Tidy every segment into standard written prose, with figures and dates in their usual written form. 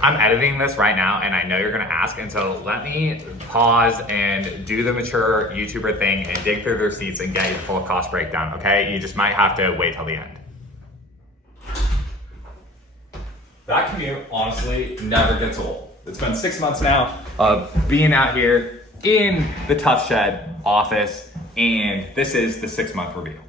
I'm editing this right now and I know you're gonna ask, and so let me pause and do the mature YouTuber thing and dig through the receipts and get you the full cost breakdown, okay? You just might have to wait till the end. That commute, honestly, never gets old. It's been 6 months now of being out here in the Tuff Shed office, and this is the 6-month review.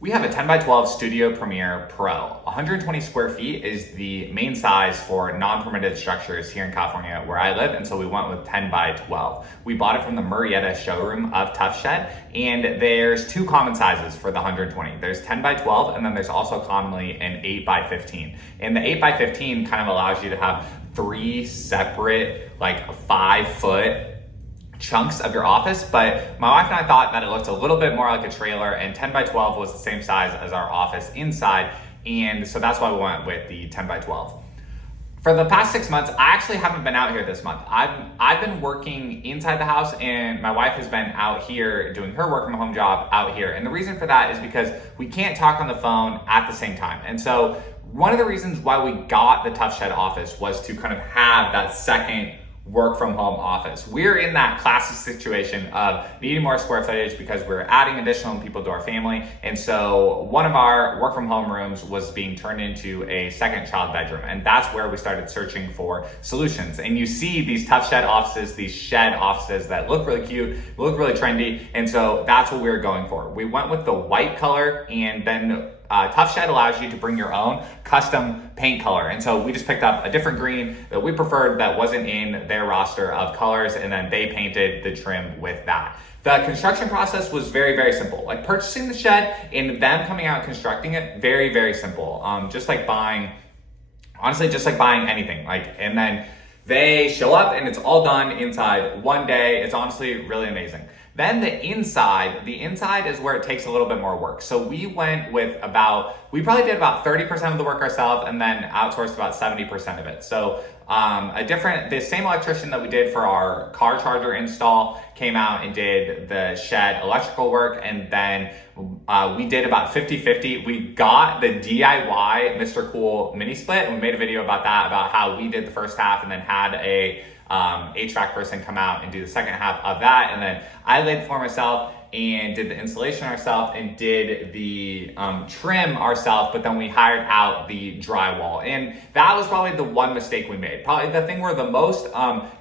We have a 10 by 12 Studio Premier Pro. 120 square feet is the main size for non-permitted structures here in California where I live, and so we went with 10 by 12. We bought it from the Murrieta showroom of Tuff Shed, and there's 2 common sizes for the 120. There's 10 by 12, and then there's also commonly an 8 by 15. And the 8 by 15 kind of allows you to have 3 separate, like 5-foot chunks of your office, but my wife and I thought that it looked a little bit more like a trailer, and 10 by 12 was the same size as our office inside, and so that's why we went with the 10 by 12. For the past 6 months, I actually haven't been out here this month. I've been working inside the house, and my wife has been out here doing her work from home job out here. And the reason for that is because we can't talk on the phone at the same time. And so one of the reasons why we got the Tuff Shed office was to kind of have that second work from home office. We're in that classic situation of needing more square footage because we're adding additional people to our family. And so one of our work from home rooms was being turned into a second child bedroom. And that's where we started searching for solutions. And you see these Tuff Shed offices, these shed offices that look really cute, look really trendy. And so that's what we were going for. We went with the white color, and then Tuff Shed allows you to bring your own custom paint color. And so we just picked up a different green that we preferred that wasn't in their roster of colors, and then they painted the trim with that. The construction process was very, very simple. Like purchasing the shed and them coming out and constructing it, very, very simple. Just like buying anything. And then they show up and it's all done inside one day. It's honestly really amazing. Then the inside is where it takes a little bit more work. So we went with we probably did about 30% of the work ourselves and then outsourced about 70% of it. So the same electrician that we did for our car charger install came out and did the shed electrical work, and then we did about 50-50. We got the DIY Mr. Cool mini split, and we made a video about that, about how we did the first half and then had a HVAC person come out and do the second half of that. And then I laid the floor myself and did the installation ourselves and did the trim ourselves, but then we hired out the drywall. And that was probably the one mistake we made. Probably the thing we're the most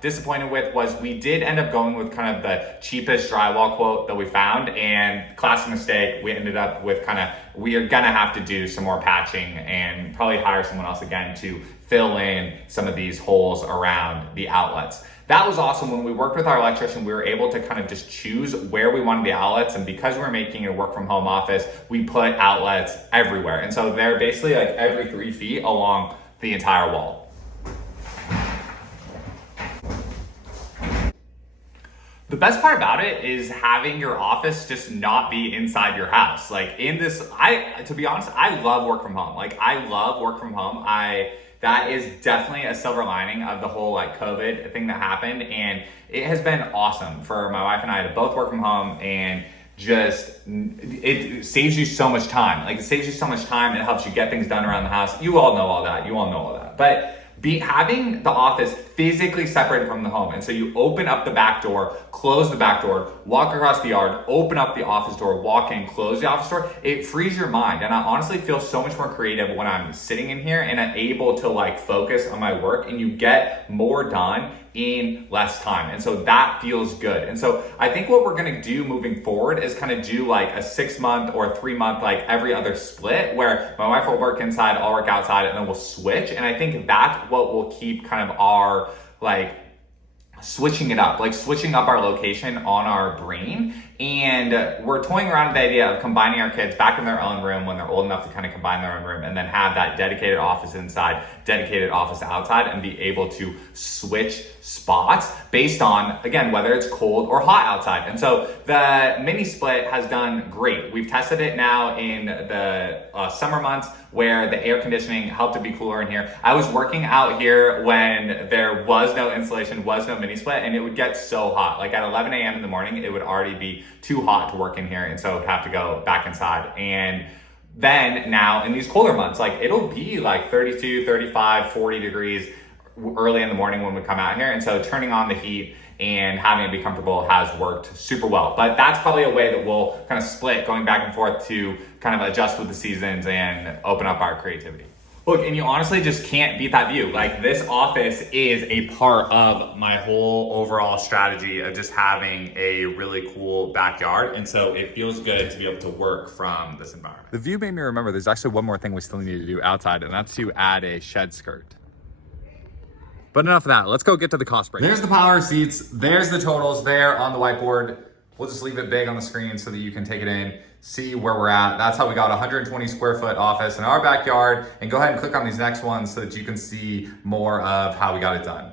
disappointed with was we did end up going with kind of the cheapest drywall quote that we found, and classic mistake, we ended up with we are gonna have to do some more patching and probably hire someone else again to fill in some of these holes around the outlets. That was awesome. When we worked with our electrician, we were able to kind of just choose where we wanted the outlets, and because we're making a work from home office, we put outlets everywhere. And so they're basically like every 3 feet along the entire wall. The best part about it is having your office just not be inside your house. To be honest, I love work from home. I love work from home. That is definitely a silver lining of the whole COVID thing that happened. And it has been awesome for my wife and I to both work from home, and it saves you so much time. It saves you so much time. It helps you get things done around the house. You all know all that. But having the office physically separated from the home. And so you open up the back door, close the back door, walk across the yard, open up the office door, walk in, close the office door. It frees your mind. And I honestly feel so much more creative when I'm sitting in here and I'm able to focus on my work, and you get more done in less time. And so that feels good. And so I think what we're gonna do moving forward is kind of do a 6-month or 3-month, every other split, where my wife will work inside, I'll work outside, and then we'll switch. And I think that's what will keep kind of our switching it up, switching up our location on our brain. And we're toying around with the idea of combining our kids back in their own room when they're old enough to kind of combine their own room, and then have that dedicated office inside, dedicated office outside, and be able to switch spots based on, again, whether it's cold or hot outside. And so the mini split has done great. We've tested it now in the summer months where the air conditioning helped to be cooler in here. I was working out here when there was no insulation, was no mini split, and it would get so hot. At 11 a.m. in the morning, it would already be too hot to work in here, and so I would have to go back inside. And then now in these colder months, it'll be 32, 35, 40 degrees early in the morning when we come out here. And so turning on the heat and having it be comfortable has worked super well. But that's probably a way that we'll kind of split, going back and forth to kind of adjust with the seasons and open up our creativity. Look, and you honestly just can't beat that view. Like, this office is a part of my whole overall strategy of just having a really cool backyard. And so it feels good to be able to work from this environment. The view made me remember there's actually one more thing we still need to do outside, and that's to add a shed skirt. But enough of that, let's go get to the cost break. There's the power receipts, there's the totals there on the whiteboard. We'll just leave it big on the screen so that you can take it in, see where we're at. That's how we got a 120 square foot office in our backyard. And go ahead and click on these next ones so that you can see more of how we got it done.